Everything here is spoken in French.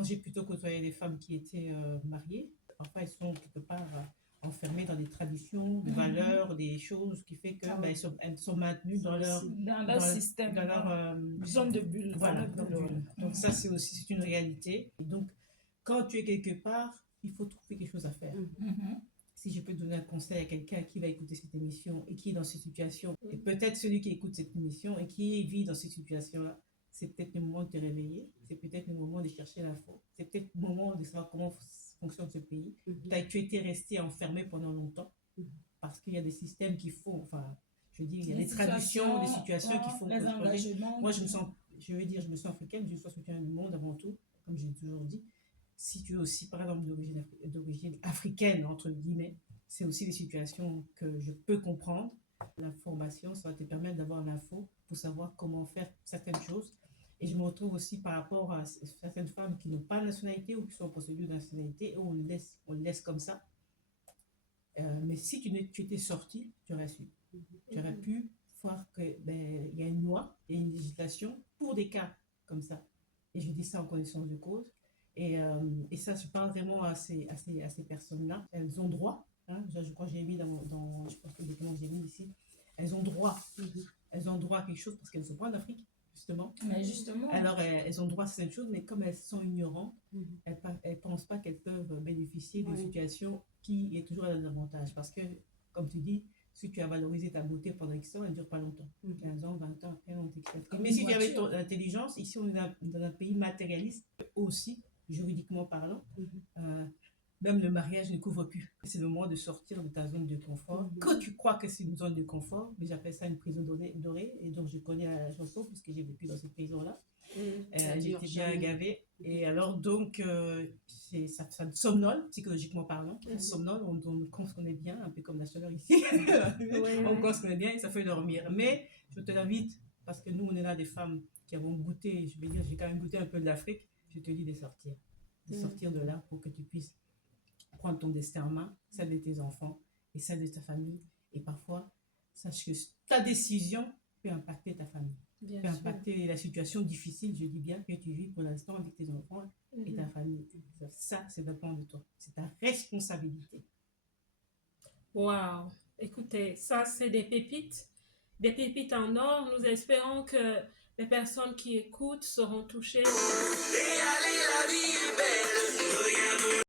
Personnellement, j'ai plutôt côtoyé des femmes qui étaient mariées. Parfois, elles sont quelque part enfermées dans des traditions, des valeurs, des choses qui fait que elles sont maintenues dans leur système, dans leur zone de bulle. voilà, bulle. Donc ça, c'est une réalité. Et donc, quand tu es quelque part, il faut trouver quelque chose à faire. Si je peux donner un conseil à quelqu'un qui va écouter cette émission et qui est dans cette situation, et peut-être celui qui écoute cette émission et qui vit dans cette situation-là, c'est peut-être le moment de te réveiller, c'est peut-être le moment de chercher l'info, c'est peut-être le moment de savoir comment fonctionne ce pays. Tu étais resté enfermé pendant longtemps parce qu'il y a des systèmes qui font, enfin, je dis, il y a des traditions, des situations qui font les engagements. Moi, je me sens africaine, je suis soutien du monde avant tout, comme j'ai toujours dit. Si tu es aussi, par exemple, d'origine africaine, entre guillemets, c'est aussi des situations que je peux comprendre. L'information, ça va te permettre d'avoir l'info pour savoir comment faire certaines choses. Et je me retrouve aussi par rapport à certaines femmes qui n'ont pas de nationalité ou qui sont en procédure de nationalité, et on les laisse comme ça. Mais si tu étais sorti, tu aurais su. Tu aurais pu voir qu'il y a une loi et une législation pour des cas comme ça. Et je dis ça en connaissance de cause. Et ça, je parle vraiment à ces personnes-là. Elles ont droit, hein, je crois que j'ai mis je pense que le document que j'ai mis ici, elles ont droit. Elles ont droit à quelque chose parce qu'elles ne sont pas en Afrique, justement. Mais justement. Alors, elles ont droit à certaines choses, mais comme elles sont ignorantes, elles ne pensent pas qu'elles peuvent bénéficier d'une situation qui est toujours à leur avantage. Parce que, comme tu dis, si tu as valorisé ta beauté pendant X ans, elle ne dure pas longtemps. 15 ans, 20 ans, après, on t'exploite. Mais si tu avais ton intelligence, ici, on est dans un pays matérialiste aussi, juridiquement parlant. Même le mariage ne couvre plus. C'est le moment de sortir de ta zone de confort. Que tu crois que c'est une zone de confort, mais j'appelle ça une prison dorée. Et donc, je connais la chanson puisque j'ai vécu dans cette prison-là. J'ai été bien gavée. Et alors, donc, ça somnole, psychologiquement parlant. Ça somnole, on se connaît bien, un peu comme la chaleur ici. On se connaît bien et ça fait dormir. Mais je te l'invite, parce que nous, on est là des femmes qui avons goûté, je vais dire, j'ai quand même goûté un peu de l'Afrique. Je te dis de sortir. De sortir de là pour que tu puisses prendre ton destin en main, celle de tes enfants et celle de ta famille. Et parfois, sache que ta décision peut impacter ta famille, peut impacter la situation difficile, je dis bien, que tu vis pour l'instant avec tes enfants et ta famille. Ça, c'est dépend de toi. C'est ta responsabilité. Waouh! Écoutez, ça, c'est des pépites en or. Nous espérons que les personnes qui écoutent seront touchées. Et allez, la vie!